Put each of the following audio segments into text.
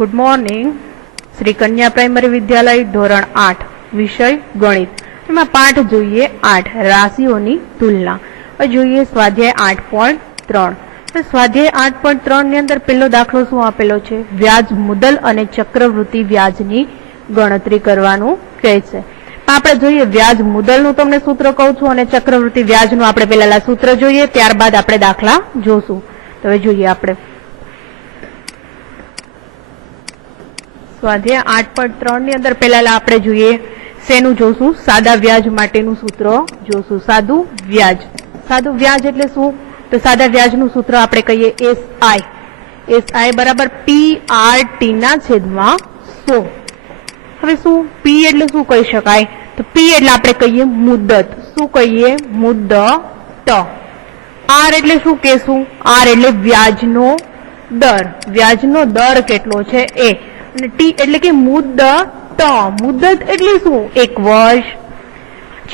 Good morning. Shri કન્યા primary વિદ્યાલય ધોરણ 8 વિષય ગણિત. એમાં પાઠ જોઈએ 8 રાશિઓની તુલના. જોઈએ સ્વાધ્યાય 8.3. સ્વાધ્યાય 8.3 ની અંદર પહેલો દાખલો શું આપેલો છે? વ્યાજ મુદ્દલ અને ચક્રવૃત્તિ વ્યાજની ગણતરી કરવાનું કહે છે. આપણે જોઈએ વ્યાજ મુદ્દલનું તમને સૂત્ર કહું છું અને ચક્રવૃત્તિ વ્યાજનું આપણે પહેલા સૂત્ર જોઈએ, ત્યારબાદ આપણે દાખલા જોશું. તો હવે જોઈએ આપણે સ્વાધ્યાય 8.3 ની અંદર પહેલા આપણે જોઈએ શેનું જોશું? સાદા વ્યાજ માટેનું સૂત્ર જોશું. સાદું વ્યાજ. સાદું વ્યાજ એટલે શું? તો સાદા વ્યાજનું સૂત્ર આપણે કહીએ એસઆઈ. એસઆઈ બરાબર પીઆરટી ના છેદમાં 100. હવે શું પી એટલે શું કહી શકાય? તો પી એટલે આપણે કહીએ મુદ્દત. શું કહીએ? મુદ્દત. આર એટલે શું કહેશું? આર એટલે વ્યાજનો દર. વ્યાજનો દર કેટલો છે એ. અને ટી એટલે કે મુદ્દત. મુદ્દત એટલે શું? 1 વર્ષ,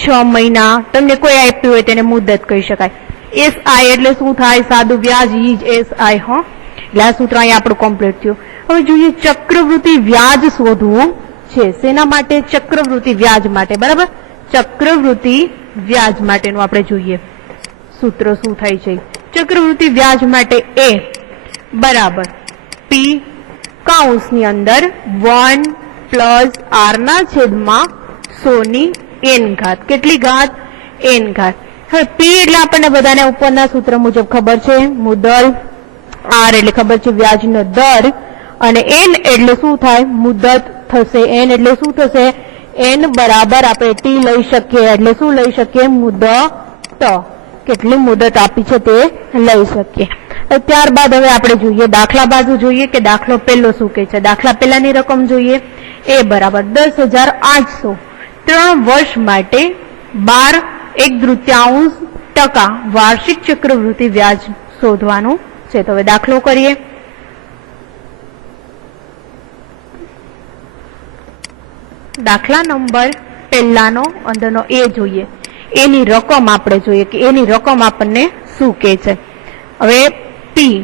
6 મહિના, તમને કોઈ આપ્યું હોય તેને મુદ્દત કહી શકાય. એસઆઈ એટલે શું થાય? સાદું વ્યાજ. ઈ જ એસઆઈ. એટલે આ સૂત્ર અહીંયા આપણું કમ્પ્લીટ થયું. હવે જોઈએ ચક્રવૃત્તિ વ્યાજ શોધવું છે. શેના માટે? ચક્રવૃત્તિ વ્યાજ માટે. બરાબર. ચક્રવૃત્તિ વ્યાજ માટેનું આપણે જોઈએ સૂત્ર શું થાય છે. ચક્રવૃત્તિ વ્યાજ માટે એ બરાબર પી કૌંસની અંદર 1 પ્લસ આર ના છેદમાં 100 ની n ઘાત. કેટલી ઘાત? n ઘાત. હવે પી એટલે આપણને બધાને ઉપરના સૂત્ર મુજબ ખબર છે મુદ્દલ, આર એટલે ખબર છે વ્યાજનો દર, અને n એટલે શું થાય? મુદ્દત થશે. n એટલે શું થશે? n બરાબર આપણે ટી લઈ શકીએ. એટલે શું લઈ શકીએ? મુદ્દત. કેટલી મુદત આપી છે તે લઈ શકીએ. ત્યારબાદ હવે આપણે જોઈએ દાખલા બાજુ જોઈએ કે દાખલો પહેલો શું કહે છે. દાખલા પહેલાની રકમ જોઈએ. એ બરાબર 10,800 3 વર્ષ માટે 12.1/3% વાર્ષિક ચક્રવૃત્તિ વ્યાજ શોધવાનું છે. તો હવે દાખલો કરીએ. દાખલા નંબર પહેલાનો અંદરનો એ જોઈએ. એની રકમ આપણે જોઈએ કે એની રકમ આપણને શું કહે છે. હવે પી.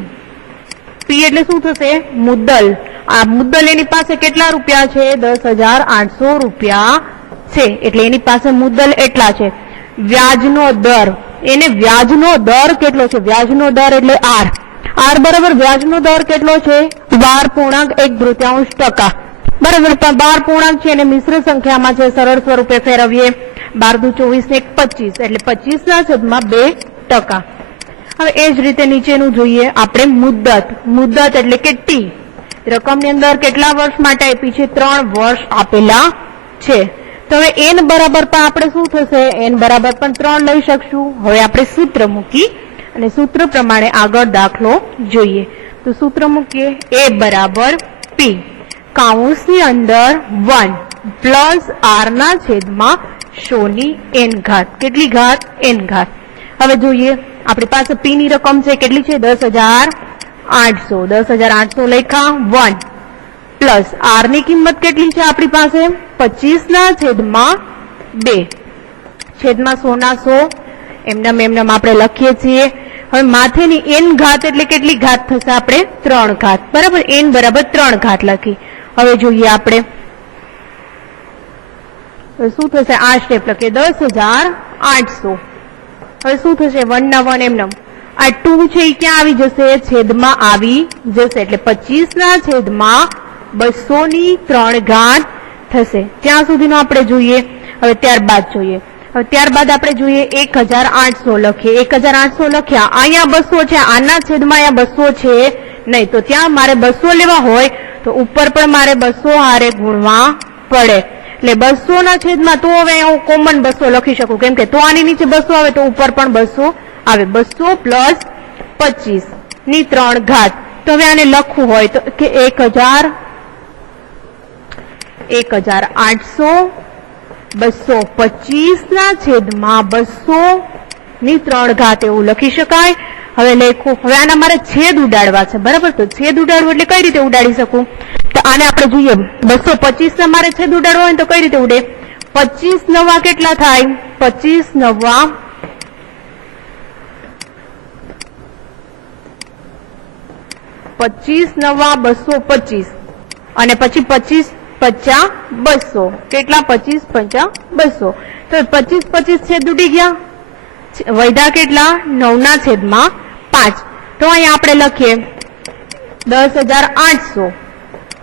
પી એટલે શું થશે? મુદ્દલ. આ મુદ્દલ એની પાસે કેટલા રૂપિયા છે? 10,800 રૂપિયા છે. એટલે એની પાસે મુદ્દલ એટલા છે. વ્યાજનો દર. એને વ્યાજનો દર કેટલો છે? વ્યાજનો દર એટલે આર. આર બરાબર વ્યાજનો દર કેટલો છે? 12.1/3%. બરાબર. પણ 12 પૂર્ણાંક છે અને મિશ્ર સંખ્યામાં છે. સરળ સ્વરૂપે ફેરવીએ. 12 × 24 = 25 એટલે 25 ના છેદમાં 2%. હવે એ જ રીતે નીચેનું જોઈએ આપણે મુદ્દત. મુદ્દત એટલે કે ટી. રકમની અંદર કેટલા વર્ષ માટે આપી છે? 3 વર્ષ આપેલા છે. તો હવે n બરાબર પણ આપણે શું થશે? n બરાબર પણ 3 લઈ શકશું. હવે આપણે સૂત્ર મૂકી અને સૂત્ર પ્રમાણે આગળ દાખલો જોઈએ. તો સૂત્ર મૂકીએ. એ બરાબર પી કૌંસની અંદર 1 પ્લસ આર ના છેદમાં 100 ની n ઘાત. કેટલી ઘાત? n ઘાત. હવે જોઈએ આપણી પાસે પી ની રકમ છે કેટલી છે? 10,800. 10,800 લખ્યા 1 પ્લસ આર ની કિંમત કેટલી છે આપણી પાસે? 25 ના છેદમાં 2 છેદમાં 100 ના 100 એમનામ આપણે લખીએ છીએ. હવે માથેની n ઘાત એટલે કેટલી ઘાત થશે? આપણે 3 ઘાત. બરાબર. n બરાબર 3 ઘાત લખી. હવે જોઈએ આપણે શું થશે? આ સ્ટેપ લખીએ. 10,800. હવે શું થશે? 1 ના 1 એમનેમ. આ 2 છે એ ક્યાં આવી જશે? છેદમાં આવી જશે. એટલે 25 ના છેદમાં 200 ની 3 ઘાત થશે. ત્યાં સુધીનો આપણે જોઈએ. હવે ત્યારબાદ જોઈએ. હવે ત્યારબાદ આપણે જોઈએ 1,800 લખીએ. 1,800 લખ્યા. અહીંયા 200 છે. આના છેદમાં અહીંયા 200 છે નહીં. તો ત્યાં મારે 200 લેવા હોય તો ઉપર પણ મારે 200 હારે ગુણવા પડે. એટલે 200 ના છેદમાં તો હવે હું કોમન 200 લખી શકું. કેમ કે તો આની નીચે 200 આવે તો ઉપર પણ 200 આવે. 200 પ્લસ 25 ની 3 ઘાત. તો હવે આને લખવું હોય તો કે 1,800 225 ના છેદમાં 200 ની 3 ઘાત એવું લખી શકાય. હવે લખું. હવે આના મારે છેદ ઉડાડવા છે. બરાબર. તો છેદ ઉડાડવું એટલે કઈ રીતે ઉડાડી શકું? તો આને આપણે જોઈએ 225 ને મારે છેદ ઉડાડવો હોય તો કઈ રીતે ઉડે? 25 નવા કેટલા થાય? 25 નવા 25 નવા 225 અને પછી 25 50 200 કેટલા 25 50 200 તો 25 25 છેદ ઉડી ગયા વૈધા કેટલા 9/5 તો અહીં આપણે લખીએ 10,800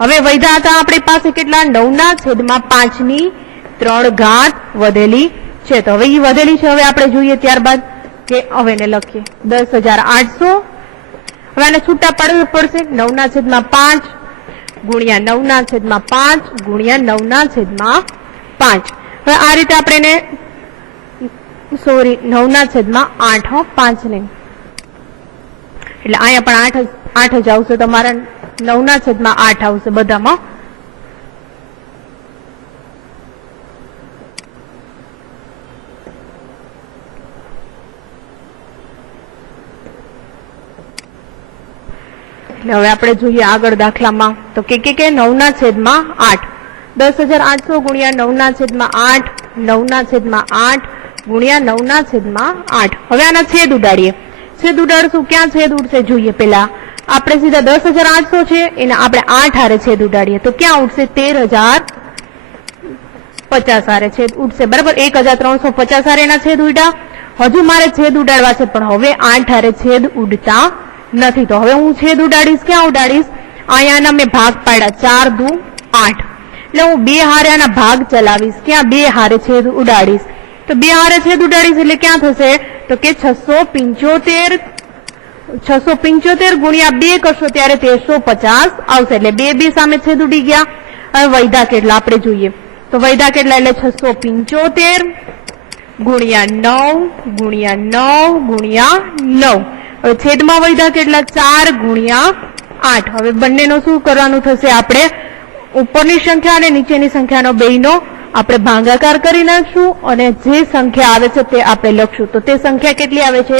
હવે વૈધા હતા આપણી પાસે કેટલા 9/5 ની 3 ઘાત વધેલી છે તો હવે એ વધેલી છે હવે આપણે જોઈએ ત્યારબાદ કે હવે ને લખીએ 10,800 હવે આને છૂટા પાડવું પડશે 9/5 ગુણ્યા 9/5 ગુણ્યા 9/5 હવે આ રીતે આપણે સોરી 9/8 5 ને એટલે અહીંયા પણ 8 જ આવશે તમારા 9/8 આવશે બધામાં એટલે હવે આપણે જોઈએ આગળ દાખલામાં તો કે 9/8 10,800 ગુણ્યા 9/8 9/8 ગુણ્યા 9/8 હવે આના છેદ ઉડાડીએ છેદ ઉડાડશું ક્યાં છેદ ઉડશે જોઈએ પેલા આપણે સીધા 10,800 છે એને આપણે 8 હારે છેદ ઉડાડીએ તો ક્યાં ઉડશે 13,050 હારે છેદ ઉડશે બરાબર 1,350 હારે એના છેદ ઉડ્યા હજુ મારે છેદ ઉડાડવા છે પણ હવે 8 હારે છેદ ઉડતા નથી તો હવે હું છેદ ઉડાડીશ ક્યાં ઉડાડીશ અહીંયાના મેં ભાગ પાડ્યા 4 દુ 8 એટલે હું 2 હારે આના ભાગ ચલાવીશ ક્યાં 2 હારે છેદ ઉડાડીશ તો 2 હારે છેદ ઉડાડીશ એટલે ક્યાં થશે તો કે 675 ગુણ્યા 2 કરશો ત્યારે 1350 આવશે એટલે 2 સામે છેદ ઉડી ગયા હવે વૈધા કેટલા આપણે જોઈએ તો વૈધા કેટલા એટલે 675 ગુણ્યા 9 ગુણ્યા 9 ગુણ્યા 9 હવે છેદમાં વૈધા કેટલા 4 ગુણ્યા 8 હવે બંનેનો શું કરવાનું થશે આપણે ઉપરની સંખ્યા અને નીચેની સંખ્યાનો બેયનો આપણે ભાગાકાર કરી નાખશું અને જે સંખ્યા આવે છે તે આપણે લખશું તો તે સંખ્યા કેટલી આવે છે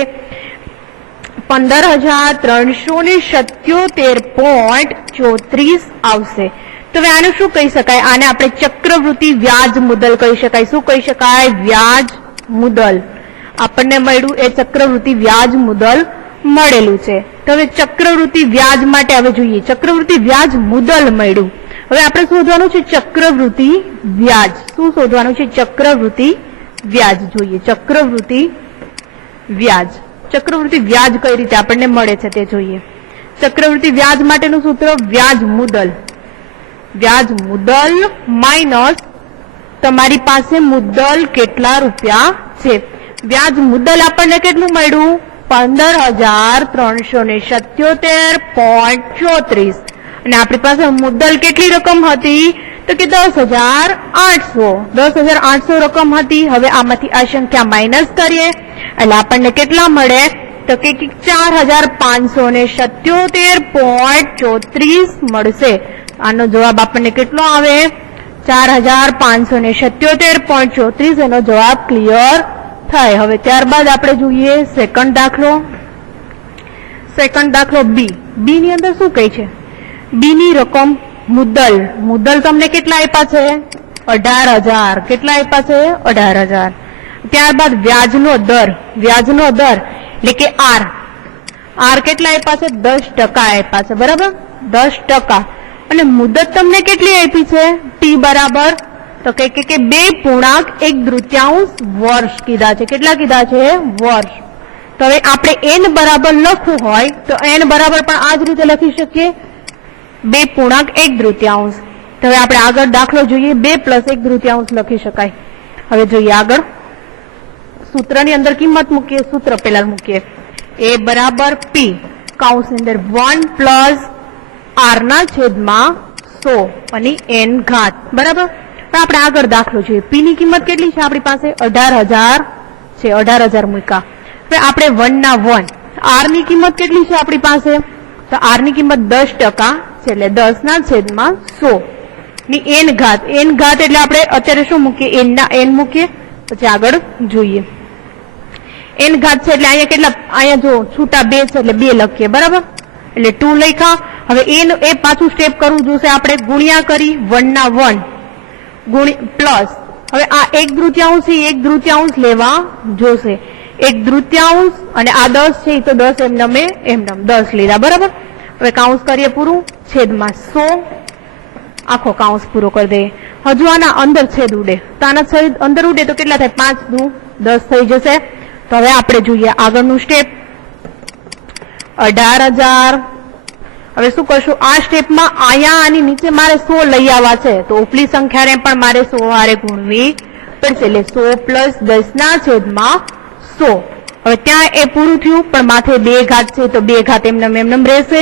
15,377.34 આવશે તો હવે આને શું કહી શકાય આને આપણે ચક્રવૃત્તિ વ્યાજ મુદ્દલ કહી શકાય શું કહી શકાય વ્યાજ મુદ્દલ આપણને મળ્યું એ ચક્રવૃત્તિ વ્યાજ મુદ્દલ મળેલું છે તો હવે ચક્રવૃત્તિ વ્યાજ માટે હવે જોઈએ ચક્રવૃત્તિ વ્યાજ મુદ્દલ મળ્યું હવે આપણે શોધવાનું છે ચક્રવૃત્તિ વ્યાજ શું શોધવાનું છે ચક્રવૃત્તિ વ્યાજ જોઈએ ચક્રવૃત્તિ વ્યાજ કઈ રીતે આપણને મળે છે તે જોઈએ ચક્રવૃત્તિ વ્યાજ માટેનું સૂત્ર વ્યાજ મુદ્દલ માઇનસ તમારી પાસે મુદ્દલ કેટલા રૂપિયા છે વ્યાજ મુદ્દલ આપણને કેટલું મળ્યું 15,377.34 અને આપણી પાસે મુદ્દલ કેટલી રકમ હતી તો કે 10,800 રકમ હતી હવે આમાંથી આ સંખ્યા માઇનસ કરીએ એટલે આપણને કેટલા મળે તો કે 4,577.34 મળશે આનો જવાબ આપણને કેટલો આવે 4,577.34 એનો જવાબ ક્લિયર થાય હવે ત્યારબાદ આપણે જોઈએ સેકન્ડ દાખલો બી ની અંદર શું કહે છે બી ની રકમ મુદ્દલ તમને કેટલા આપ્યા છે 18,000 કેટલા આપ્યા છે 18,000 ત્યારબાદ વ્યાજનો દર એટલે કે આર કેટલા આપ્યા છે 10% આપ્યા છે બરાબર 10% અને મુદત તમને કેટલી આપી છે ટી બરાબર તો કે 2.1 વર્ષ કીધા છે કેટલા કીધા છે વર્ષ તો હવે આપણે એન બરાબર લખવું હોય તો એન બરાબર પણ આ જ રીતે લખી શકીએ 2.1 તો હવે આપણે આગળ દાખલો જોઈએ 2 + 1 લખી શકાય હવે જોઈએ આગળ સૂત્રની અંદર કિંમત મૂકીએ સૂત્ર પહેલા મૂકીએ એ બરાબર પી કૌંસની અંદર 1 + r ના છેદમાં 100 અને n ઘાત બરાબર આપણે આગળ દાખલો જોઈએ પી ની કિંમત કેટલી છે આપણી પાસે 18,000 છે 18,000 મૂક્યા હવે આપણે 1 ના 1 r ની કિંમત કેટલી છે આપણી પાસે તો r ની કિંમત 10% છે એટલે 10 ના છેદમાં 100 ની n ઘાત એટલે આપણે અત્યારે શું મૂકીએ n ના n મૂકીએ પછી આગળ જોઈએ n ઘાત છે એટલે અહીંયા કેટલા અહીંયા જો છૂટા 2 છે એટલે 2 લખીએ બરાબર એટલે 2 લખ્યા હવે એ પાછું સ્ટેપ કરવું જોશે આપણે ગુણ્યા કરી 1 ના 1 પ્લસ હવે આ 1/3 લેવા જોશે 1/3 અને આ 10 છે તો 10 એમનેમ 10 લીધા બરાબર હવે કાઉન્સ કરીએ પૂરું છેદમાં 100 આખો કાઉન્સ પૂરો કરી દઈએ. હજુ આના અંદર છેદ ઉડે તો આના છેદ અંદર ઉડે તો કેટલા થાય? 5 દુ 10 થઈ જશે. તો હવે આપણે જોઈએ આગળનું સ્ટેપ 18,000. હવે શું કરશું? આ સ્ટેપમાં અહીંયા આની નીચે મારે 100 લઈ આવવા છે તો ઉપલી સંખ્યાને પણ મારે 100 હારે ગુણવી પડશે. એટલે 100 પ્લસ 10 ના છેદમાં 100. હવે ત્યાં એ પૂરું થયું પણ માથે 2 ઘાત છે તો 2 ઘાત એમનેમ રહેશે.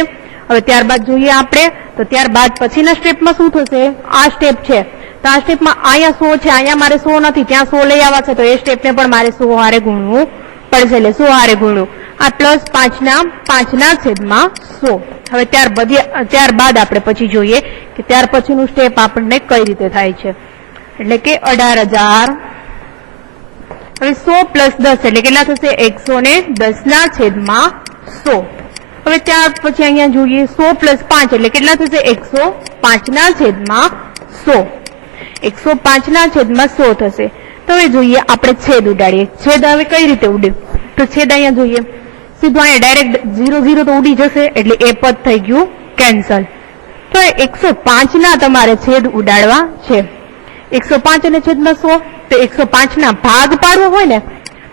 હવે ત્યારબાદ જોઈએ આપણે તો ત્યારબાદ પછીના સ્ટેપમાં શું થશે? આ સ્ટેપ છે તો આ સ્ટેપમાં અહીંયા 100 છે, અહીંયા મારે 100 નથી, ત્યાં 100 લઈ આવવા છે તો એ સ્ટેપને પણ મારે 100 હારે ગુણવું પડશે. એટલે 100 હારે ગુણવું. આ પ્લસ 5 ના છેદમાં 100. હવે ત્યારબાદ આપણે પછી જોઈએ કે ત્યાર પછીનું સ્ટેપ આપણને કઈ રીતે થાય છે. એટલે કે 18,000. હવે 100 પ્લસ 10 એટલે કેટલા થશે? 110 ના છેદમાં 100. હવે ત્યાર પછી અહીંયા જોઈએ 100 પ્લસ 5 એટલે કેટલા થશે? 105 ના છેદમાં 100. 105 ના છેદમાં 100 થશે. તો હવે જોઈએ આપણે છેદ ઉડાડીએ. છેદ હવે કઈ રીતે ઉડે? તો છેદ અહીંયા જોઈએ સીધું અહીંયા ડાયરેક્ટ 0 0 તો ઉડી જશે એટલે એ પદ થઈ ગયું કેન્સલ. તો 105 ના તમારે છેદ ઉડાડવા છે. 105 અને છેદમાં 100 તો 105 ના ભાગ પાડવો હોય ને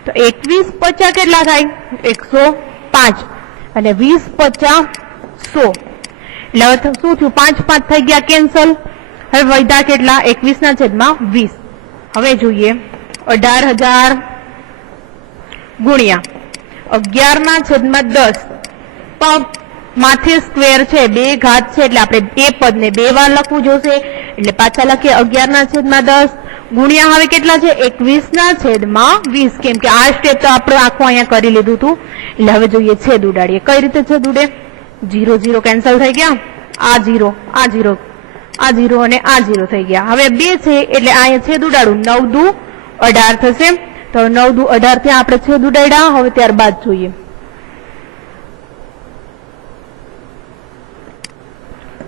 તો 21 50 કેટલા થાય? 105 અને 20 50 100. એટલે હવે શું થયું? 5 5 થઈ ગયા કેન્સલ. હવે વધ્યા કેટલા? 21 ના છેદમાં 20. હવે જોઈએ 18,000 ગુણ્યા 11 ના છેદમાં 10. માથે સ્ક્વેર છે, 2 ઘાત છે એટલે આપણે એ પદને 2 વાર લખવું જોશે. એટલે પાછા લખીએ 11 ના છેદમાં 10 ગુણ્યા હવે કેટલા છે? 21 ના છેદમાં 20. કેમ કે આ સ્ટેપ તો આપણે આખું અહીંયા કરી લીધું હતું. એટલે હવે જોઈએ છેદ ઉડાડીએ. કઈ રીતે છેદ ઉડે? 0 0 કેન્સલ થઈ ગયા. આ 0 આ 0 આ 0 અને આ 0 થઈ ગયા. હવે 2 છે એટલે અહીંયા છેદ ઉડાડું. 9 દુ 18 થશે. તો 9 દુ 18 થી આપણે છેદ ઉડાડ્યા. હવે ત્યારબાદ જોઈએ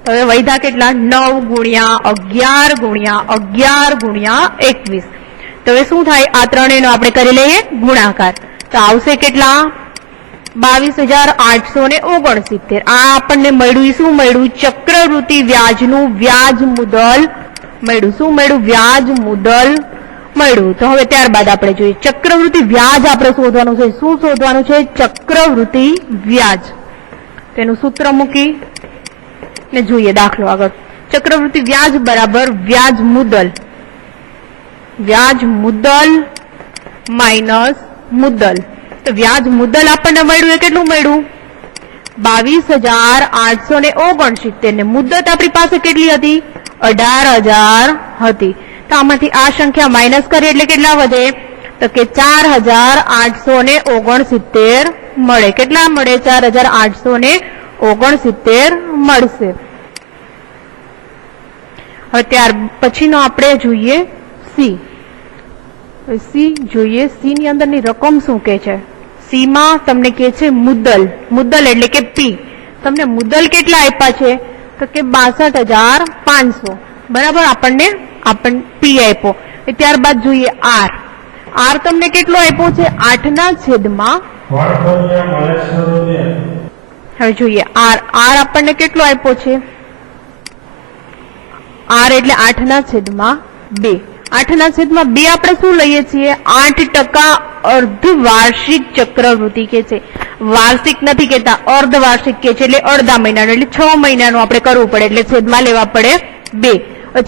હવે વૈધા કેટલા? 9 ગુણ્યા 11 ગુણ્યા 11 ગુણ્યા 21. તો હવે શું થાય? આ ત્રણેયનો આપણે કરી લઈએ ગુણાકાર. તો આવશે કેટલા? 22,869. આ આપણને મળ્યું શું મળ્યું? ચક્રવૃત્તિ વ્યાજનું વ્યાજ મુદલ મળ્યું. શું મળ્યું? વ્યાજ મુદલ મળ્યું. તો હવે ત્યારબાદ આપણે જોઈએ ચક્રવૃત્તિ વ્યાજ આપણે શોધવાનું છે. શું શોધવાનું છે? ચક્રવૃત્તિ વ્યાજ. તેનું સૂત્ર મૂકી ને જોઈએ દાખલો આગળ. ચક્રવૃત્તિ વ્યાજ બરાબર વ્યાજ મુદલ. વ્યાજ મુદલ માઇનસ મુદલ. તો વ્યાજ મુદલ આપણને મળ્યું એ કેટલું મળ્યું? 22,869. ને મુદત આપણી પાસે કેટલી હતી? 18,000 હતી. તો આમાંથી આ સંખ્યા માઇનસ કરીએ એટલે કેટલા વધે? તો કે 4,869 મળે. કેટલા મળે? 4,869 મળશે. હવે ત્યાર પછીનો આપણે જોઈએ સી. સી જોઈએ. સી ની અંદરની રકમ શું કે છે? સી માં તમને કે છે મુદ્દલ. મુદ્દલ એટલે કે પી. તમને મુદ્દલ કેટલા આપ્યા છે? તો કે 62,500. બરાબર. આપણને પી આપ્યો. ત્યારબાદ જોઈએ આર. આર તમને કેટલો આપ્યો છે? 8 ના છેદમાં. હવે જોઈએ આર. આર આપણને કેટલો આપ્યો છે? આર એટલે 8 ના છેદમાં 2. 8 ના છેદમાં 2 આપણે શું લઈએ છીએ? 8% અર્ધવાર્ષિક ચક્રવૃત્તિ કે છે. વાર્ષિક નથી કેતા, અર્ધવાર્ષિક કે છે. એટલે અડધા મહિનાનું એટલે 6 મહિનાનું આપણે કરવું પડે. એટલે છેદમાં લેવા પડે 2.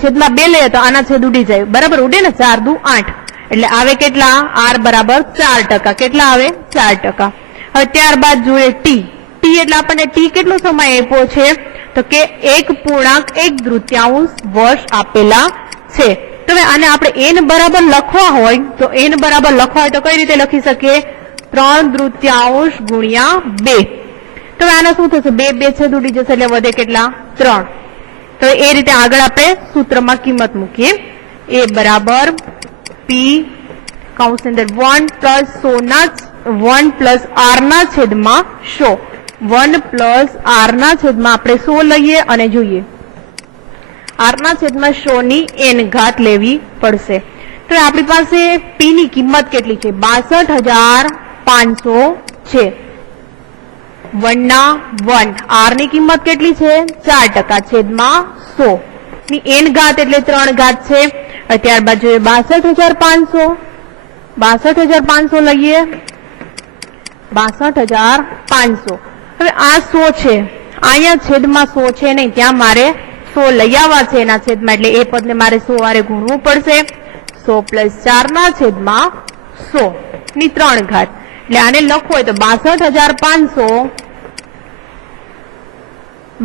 છેદમાં 2 લઈએ તો આના છેદ ઉડી જાય. બરાબર ઉડે ને? 4 દુ 8 એટલે આવે કેટલા? આર બરાબર 4%. કેટલા આવે? 4%. હવે ત્યારબાદ જોઈએ ટી. ટી એટલે આપણને ટી કેટલો સમય આપ્યો છે? તો કે 1.1 વર્ષ આપેલા છે. તો હવે આને આપણે એન બરાબર લખવા હોય તો એન બરાબર લખવા હોય તો કઈ રીતે લખી શકીએ? 3/3 ગુણ્યા 2. તો હવે આના શું થશે? 2 છેદ ઉડી જશે એટલે વધે કેટલા? 3. તો એ રીતે આગળ આપણે સૂત્રમાં કિંમત મૂકીએ. એ બરાબર પી કૌંસ અંદર 1 પ્લસ આર ના છેદમાં 100. 1 પ્લસ આર ના છેદમાં આપણે 100 લઈએ અને જોઈએ આર ના છેદમાં 100 ની એન ઘાત લેવી પડશે. તો આપણી પાસે પી ની કિંમત કેટલી છે? 62,500 છે. 1 ના 1. આર ની કિંમત કેટલી છે? 4% છેદમાં 100. ની n ઘાત એટલે 3 ઘાત છે. ત્યારબાદ જોઈએ 62,500. 62,500 લઈએ, 62,500. હવે આ 100 છે, અહીંયા છેદમાં 100 છે નહીં, ત્યાં મારે 100 લઈ આવવા છે એના છેદમાં, એટલે એ પદને મારે 100 વારે ગુણવું પડશે. 100 + 4 ના છેદમાં 100 ની 3 ઘાત. એટલે આને લખવું હોય તો 62,500,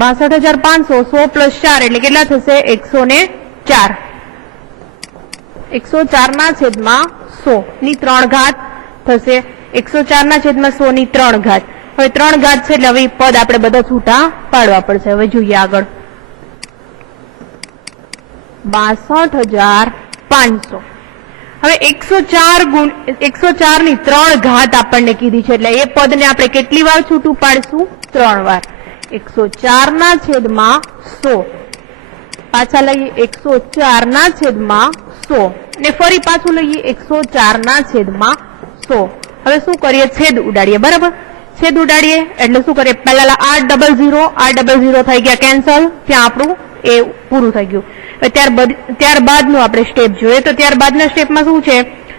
62,500 100 + 4 એટલે કેટલા થશે? 104. 104 ના છેદમાં 100 ની 3 ઘાત થશે. 104 ના છેદમાં 100 ની 3 ઘાત. હવે 3 ઘાત છે એટલે હવે પદ આપણે બધા છૂટા પાડવા પડશે. હવે જોઈએ આગળ 62,500. હવે 104 ની 3 ઘાત આપણને કીધી છે, એટલે એ પદને આપણે કેટલી વાર છૂટું પાડશું? 3 વાર. 104 ના છેદમાં 100, પાછા લઈએ 104 ના છેદમાં 100 ને ફરી પાછું લઈએ 104 ના છેદમાં 100. હવે શું કરીએ? છેદ ઉડાડીએ. બરાબર, છેદ ઉડાડીએ એટલે શું કરીએ? પહેલા 800 થઈ ગયા કેન્સલ, ત્યાં આપણું એ પૂરું થઈ ગયું. ત્યારબાદનું આપણે સ્ટેપ જોઈએ તો ત્યારબાદના સ્ટેપમાં શું છે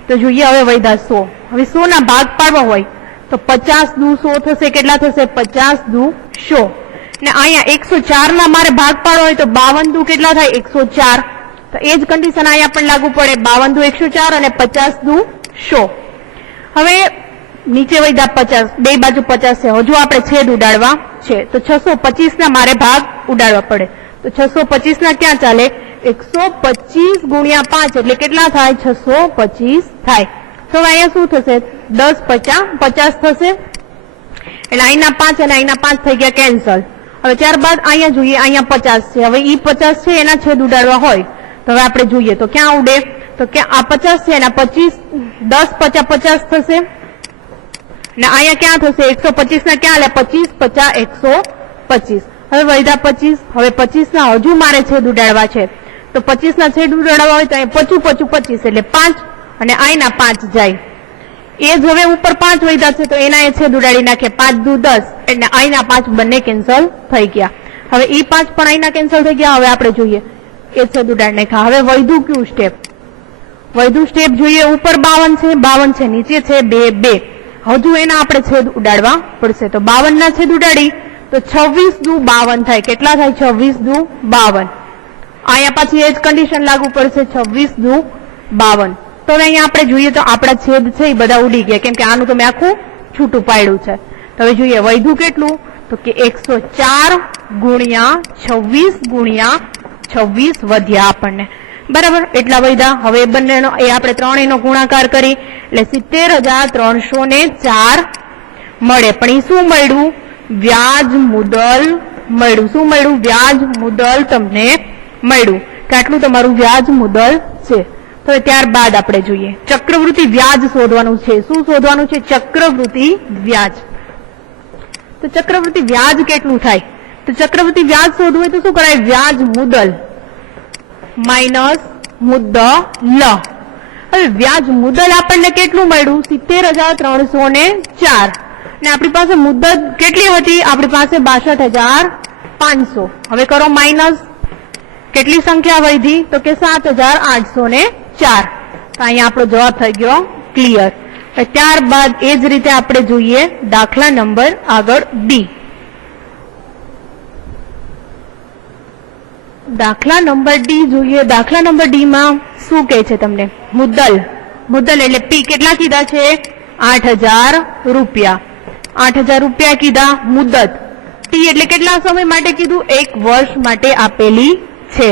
તો જોઈએ હવે વૈધા 100. હવે 100 ના ભાગ પાડવા હોય તો 50 દુ 100 થશે. કેટલા થશે? 50 દુ 100. ને અહીંયા 104 ના મારે ભાગ પાડવો હોય તો 52 દુ કેટલા થાય? 104. તો એ જ કન્ડિશન અહીંયા પણ લાગુ પડે. 52 દુ 104 અને 50 દુ 100. હવે નીચે વૈધા 50, બે બાજુ 50 છે. હજુ આપણે છેદ ઉડાડવા છે તો 625 ના મારે ભાગ ઉડાડવા પડે. તો 625 ના ક્યાં ચાલે? 125 ગુણ્યા 5 એટલે કેટલા થાય? 625 થાય. તો અહીંયા શું થશે? 10 50 50 થશે. એટલે અહીંના 5 અને અહીંના 5 થઈ ગયા કેન્સલ. હવે ત્યારબાદ અહીંયા જોઈએ, અહીંયા 50 છે. હવે ઈ 50 છે એના છેદ ઉડાડવા હોય તો હવે આપણે જોઈએ તો ક્યાં ઉડે? તો કે આ 50 છે એના 25, 10 50 50 થશે. ને અહીંયા ક્યાં થશે? 125 ના ક્યાં લે? 25 50 125. હવે વૈધા 25. હવે 25 ના હજુ મારે છેદ ઉડાડવા છે તો 25 ના છેદ ઉડાડવા હોય તો અહીંયા 55 25 એટલે 5 અને અહીંના 5 જાય. એ જ હવે ઉપર 5 વૈધા છે તો એના એ છેદ ઉડાડી નાખે. 5 દુ 10 એટલે અહીંના 5 બંને કેન્સલ થઈ ગયા. હવે એ 5 પણ અહીંના કેન્સલ થઈ ગયા. હવે આપણે જોઈએ એ છેદ ઉડાડી નાખ્યા. હવે વૈધું કયું સ્ટેપ? વૈધું સ્ટેપ જોઈએ. ઉપર 52 છે, નીચે છે 2 2. હજુ એના આપણે છેદ ઉડાડવા પડશે. તો 52 ના છેદ ઉડાડી તો 26 દુ 52 થાય. કેટલા થાય? 26 દુ 52. અહીંયા પાછી એ જ કન્ડિશન લાગુ પડશે. 26 દુ 52. તો હવે અહીંયા આપણે જોઈએ તો આપણા છેદ છે એ બધા ઉડી ગયા, કેમ કે આનું તો મેં આખું છૂટું પાડ્યું છે. તો હવે જોઈએ વૈધું કેટલું? તો કે 104 ગુણ્યા 26 ગુણ્યા 26 વધ્યા આપણને. બરાબર, એટલા વૈધા. હવે બંનેનો એ આપણે ત્રણેયનો ગુણાકાર કરી એટલે 70,304 મળે. પણ એ શું મળ્યું? વ્યાજ મુદલ મળ્યું. શું મળ્યું? વ્યાજ મુદલ તમને મળ્યું કે આટલું તમારું વ્યાજ મુદલ છે. તો ત્યારબાદ આપણે જોઈએ ચક્રવૃત્તિ વ્યાજ શોધવાનું છે. શું શોધવાનું છે? ચક્રવૃત્તિ વ્યાજ. તો ચક્રવૃત્તિ વ્યાજ કેટલું થાય? તો ચક્રવૃત્તિ વ્યાજ શોધવું હોય તો શું કરાય? વ્યાજ મુદલ માઇનસ મુદ્દલ. હવે વ્યાજ મુદલ આપણને કેટલું મળ્યું? 70,304. ને આપણી પાસે મુદ્દત કેટલી હતી? આપણી પાસે 62,500. હવે કરો માઇનસ. કેટલી સંખ્યા વધી? તો કે 7,804. તો અહીંયા આપણો જવાબ થઈ ગયો ક્લિયર. ત્યારબાદ એ જ રીતે આપણે જોઈએ દાખલા નંબર આગળ ડી. દાખલા નંબર ડી જોઈએ. દાખલા નંબર ડી માં શું કહે છે તમને? મુદ્દલ. મુદ્દલ એટલે પી કેટલા કીધા છે? 8,000 રૂપિયા. 8,000 રૂપિયા કીધા. મુદત ટી એટલે કેટલા સમય માટે કીધું? 1 વર્ષ માટે આપેલી છે.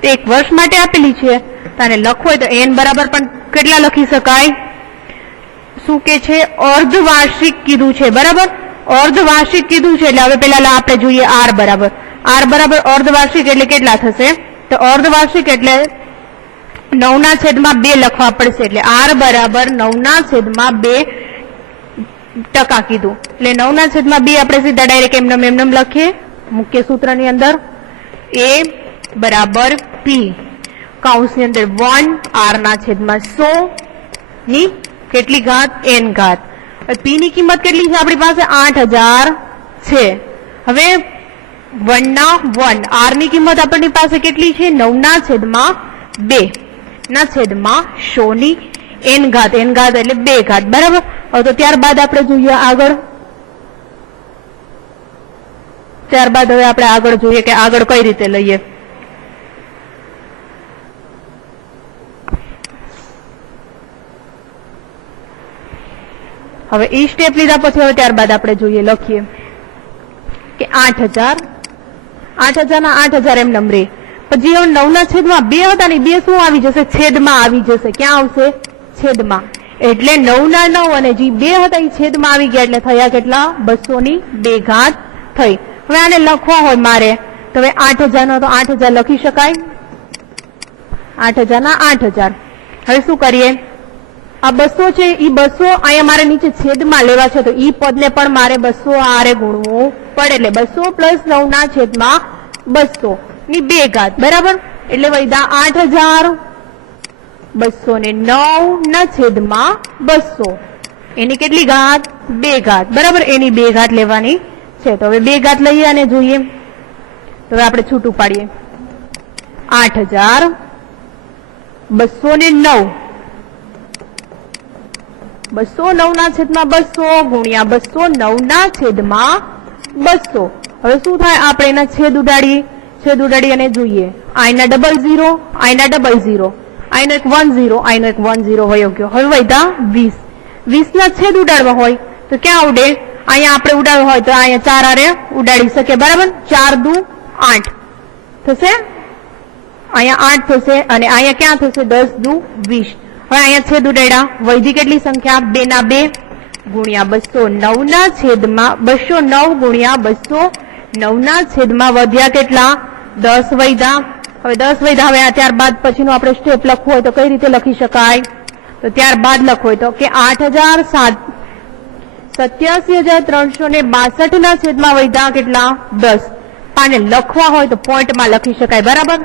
તે 1 વર્ષ માટે આપેલી છે. તારે લખવું હોય તો એન બરાબર પણ કેટલા લખી શકાય? શું કે છે? અર્ધવાર્ષિક કીધું છે. બરાબર, અર્ધવાર્ષિક કીધું છે એટલે હવે પેલા આપણે જોઈએ આર બરાબર. આર બરાબર અર્ધવાર્ષિક એટલે કેટલા થશે? તો અર્ધવાર્ષિક એટલે 9/2 લખવા પડશે. એટલે આર બરાબર 9/2% કીધું. એટલે 9/2 આપણે સીધા ડાયરેક્ટ એમનેમ લખીએ મુખ્ય સૂત્રની અંદર. એ બરાબર પી કૌંસની અંદર 1/r/100 ની કેટલી ઘાત? n ઘાત. પી ની કિંમત કેટલી છે આપણી પાસે? 8,000 છે. હવે 1 ના 1 r ની કિંમત આપણી પાસે કેટલી છે 9 ના છેદમાં 2 ના છેદમાં 100 ની n ઘાત એટલે 2 ઘાત બરાબર. હવે તો ત્યારબાદ આપણે જોઈએ આગળ. ત્યારબાદ હવે આપણે આગળ જોઈએ કે આગળ કઈ રીતે લઈએ. હવે ઈ સ્ટેપ લીધા પછી હવે ત્યારબાદ આપણે જોઈએ લખીએ કે 8000 ના 8000 એમ નંબરે પછી હવે 9 ના છેદમાં 2 હતા ને 2 શું આવી જશે છેદમાં આવી જશે. ક્યાં આવશે છેદમાં. એટલે 9 ના 9 અને જે 2 હતા એ છેદમાં આવી ગયા એટલે થયા કેટલા 200 ની 2 ઘાત થઈ. હવે આને લખવા હોય મારે તો હવે 8000 નો તો 8000 લખી શકાય. 8000 ના 8000. હવે શું કરીએ આ 200 છે એ 200 અહીંયા મારે નીચે છેદમાં લેવા છે તો ઈ પદને પણ મારે 200 આરે ગુણવું પડે એટલે 200 પ્લસ 9 ના છેદમાં 200 ની 2 ઘાત બરાબર. એટલે વૈધા 8000 209 ના છેદમાં 200 એની કેટલી ઘાત 2 ઘાત બરાબર. એની 2 ઘાત લેવાની છે તો હવે 2 ઘાત લઈએ અને જોઈએ તો હવે આપણે છૂટું પાડીએ 8000 209 209 ના છેદમાં 200 ગુણ્યા 209 ના છેદમાં 200. હવે શું થાય આપણે એના છેદ ઉડાડી અને જોઈએ આઈના 00 આઈના 00 આઈનો એક 10 આઈનો એક 10 વયો ગયો. હવે વધ્યા 20 ના છેદ ઉડાડવા હોય તો ક્યાં ઉડે અહીંયા આપણે ઉડાડવા હોય તો અહીંયા 4 આરે ઉડાડી શકે બરાબર. 4 દુ 8 થશે અહીંયા 8 થશે અને અહીંયા ક્યાં થશે 10 દુ 20. હવે અહીંયા છેદ ઉડાડ્યા વૈધી કેટલી સંખ્યા 2 ના 2 ગુણ્યા 209 ના છેદમાં 209 ગુણ્યા 209 ના છેદમાં વધ્યા કેટલા 10 વૈધા. હવે 10 વૈધા. હવે ત્યારબાદ પછીનું આપણે સ્ટેપ લખવું હોય તો કઈ રીતે લખી શકાય તો ત્યારબાદ લખવું હોય તો કે 87,362 ના છેદમાં વૈધા કેટલા 10. આને લખવા હોય તો પોઈન્ટમાં લખી શકાય બરાબર.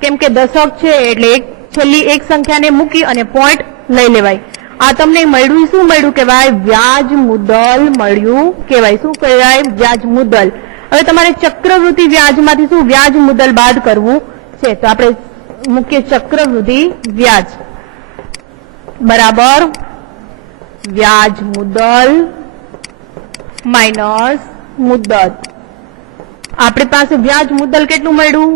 કેમ કે દશક છે એટલે છેલ્લી એક સંખ્યાને મૂકી અને પોઈન્ટ લઈ લેવાય. આ તમને મળ્યું શું મળ્યું કહેવાય વ્યાજ મુદ્દલ મળ્યું કહેવાય. શું કહેવાય વ્યાજ મુદ્દલ. હવે તમારે ચક્રવૃદ્ધિ વ્યાજમાંથી શું વ્યાજ મુદ્દલ બાદ કરવું છે તો આપણે મૂકીએ ચક્રવૃદ્ધિ વ્યાજ બરાબર વ્યાજ મુદ્દલ માઇનસ મુદ્દત. આપણી પાસે વ્યાજ મુદ્દલ કેટલું મળ્યું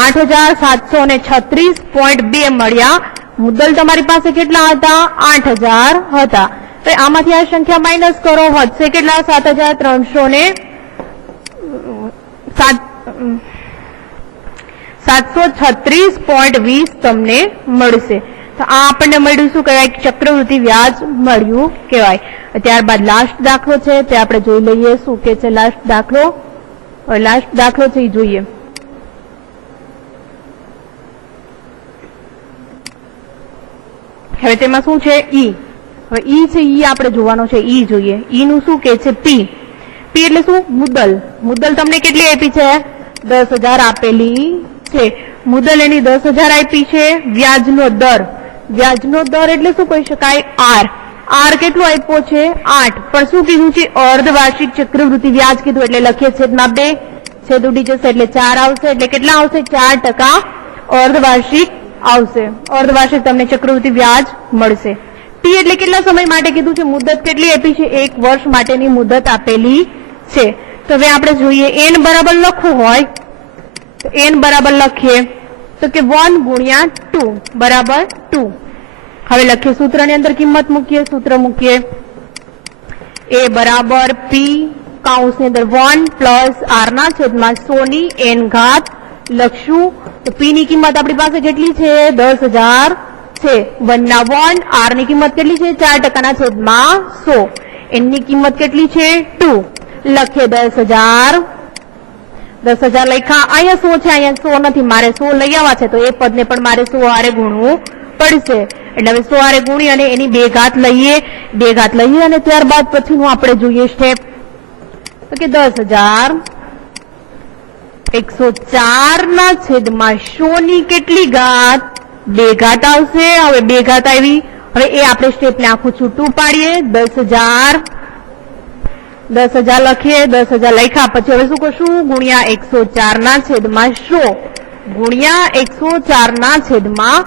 87,836.2 મળ્યા. મુદ્દલ તમારી પાસે કેટલા હતા 8000 હતા. તો આમાંથી આ સંખ્યા માઇનસ કરો વધશે કેટલા 736.20 તમને મળશે. તો આ આપણને મળ્યું શું કહેવાય ચક્રવૃદ્ધિ વ્યાજ મળ્યું કહેવાય. ત્યારબાદ લાસ્ટ દાખલો છે તે આપણે જોઈ લઈએ શું કે છે લાસ્ટ દાખલો છે એ જોઈએ. હવે તેમાં શું છે ઈ. હવે ઈ છે ઈ આપણે જોવાનો છે ઈ જોઈએ. ઈ નું શું કે છે પી. પી એટલે શું મુદ્દલ તમને કેટલી આપી છે 10,000 આપેલી છે. મુદ્દલ એની 10,000 આપી છે. વ્યાજનો દર એટલે શું કહી શકાય આર કેટલું આપ્યો છે 8. પણ શું કીધું છે અર્ધવાર્ષિક ચક્રવૃદ્ધિ વ્યાજ કીધું એટલે લખીએ છેદમાં 2 છેદ ઉડી જશે એટલે 4 આવશે. એટલે કેટલા આવશે 4% અર્ધવાર્ષિક આવશે. અર્ધવાર્ષિક તમને ચક્રવૃદ્ધિ વ્યાજ મળશે. ટી એટલે કેટલા સમય માટે કીધું છે મુદત કેટલી આપી છે 1 વર્ષ માટેની મુદત આપેલી છે. તો હવે આપણે જોઈએ એન બરાબર લખવું હોય તો એન બરાબર લખીએ તો કે 1 ગુણ્યા 2 બરાબર 2. હવે લખીએ સૂત્રની અંદર કિંમત મૂકીએ. સૂત્ર મૂકીએ એ બરાબર પી કૌંસની અંદર 1 પ્લસ આર ના છેદમાં 100 ની એન ઘાત લખશું. તો પી ની કિંમત આપણી પાસે કેટલી છે 10,000 છે. 1 ના 1 આર ની કિંમત કેટલી છે 4% ના છેદમાં 100. એન ની કિંમત કેટલી છે 2. લખીએ 10,000 લખ્યા. અહીંયા 100 છે અહીંયા 100 નથી મારે 100 લઈ આવવા છે તો એ પદને પણ મારે 100 આરે ગુણવું પડશે. એટલે હવે 100 આરે ગુણી અને એની 2 ઘાત લઈએ અને ત્યારબાદ પછીનું આપણે જોઈએ સ્ટેપ તો કે 10,104 ના છેદમાં 100 ની કેટલી ઘાત 2 ઘાત આવશે. હવે 2 ઘાત આવી. હવે એ આપણે સ્ટેપને આખું છૂટું પાડીએ 10,000 10,000 લખીએ, 10,000 લખ્યા પછી હવે શું કરશું? ગુણ્યા 104 ના છેદમાં 100, ગુણ્યા 104 ના છેદમાં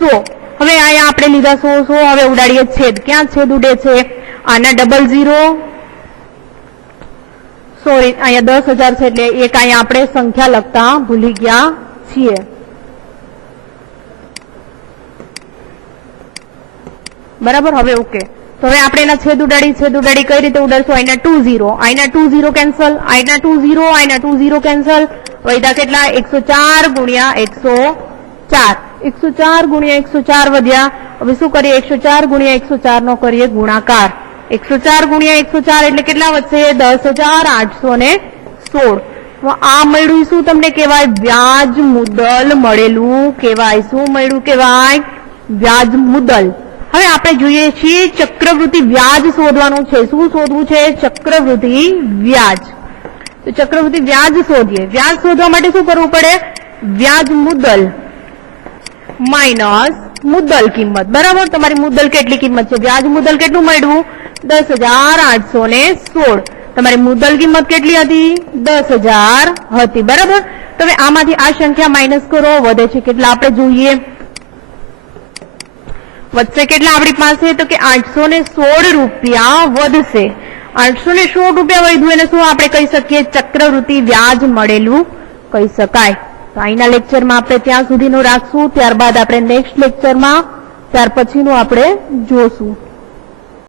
100. હવે અહીંયા આપણે લીધા 100, હવે ઉડાડીએ છેદ. ક્યાં છેદ ઉડે છે? આના 00, સોરી અહીંયા 10,000 છે એટલે એક અહીંયા આપણે સંખ્યા લખતા ભૂલી ગયા છીએ. બરાબર. હવે ઓકે, તો હવે આપણે એના છેદ ઉડાડી કઈ રીતે ઉડાડશું? આઈના 20, આઈના 20 કેન્સલ, આઈના 20, આઈના 20 કેન્સલ. વધ્યા કેટલા? 104 ગુણ્યા 104, 104 ગુણ્યા 104 વધ્યા. હવે શું કરીએ? 104 ગુણ્યા 104 નો કરીએ ગુણાકાર. 104 ગુણ્યા 104 એટલે કેટલા વધશે? 10,816. આ મળ્યું શું તમને કહેવાય? વ્યાજ મુદ્દલ મળેલું કહેવાય. શું મળ્યું કહેવાય? વ્યાજ મુદ્દલ. હવે આપણે જોઈએ છીએ ચક્રવૃદ્ધિ વ્યાજ શોધવાનું છે. શું શોધવું છે? ચક્રવૃદ્ધિ વ્યાજ. તો ચક્રવૃદ્ધિ વ્યાજ શોધીએ. વ્યાજ શોધવા માટે શું કરવું પડે? વ્યાજ મુદ્દલ માઇનસ મુદ્દલ કિંમત. બરાબર. તમારી મુદ્દલ કેટલી કિંમત છે? વ્યાજ મુદ્દલ કેટલું મળ્યું? 10,816. તમારી મુદ્દલ કિંમત કેટલી હતી? 10,000 હતી. બરાબર. તો હવે આમાંથી આ સંખ્યા માઇનસ કરો. વધે છે કેટલા આપણે જોઈએ? વધશે કેટલા આપણી પાસે? તો કે 816 રૂપિયા વધશે. 816 રૂપિયા વધ્યું એને શું આપણે કહી શકીએ? ચક્રવૃદ્ધિ વ્યાજ મળેલું કહી શકાય. તો અહીંના લેક્ચરમાં આપણે ત્યાં સુધીનું રાખશું. ત્યારબાદ આપણે નેક્સ્ટ લેક્ચરમાં ત્યાર પછીનું આપણે જોશું.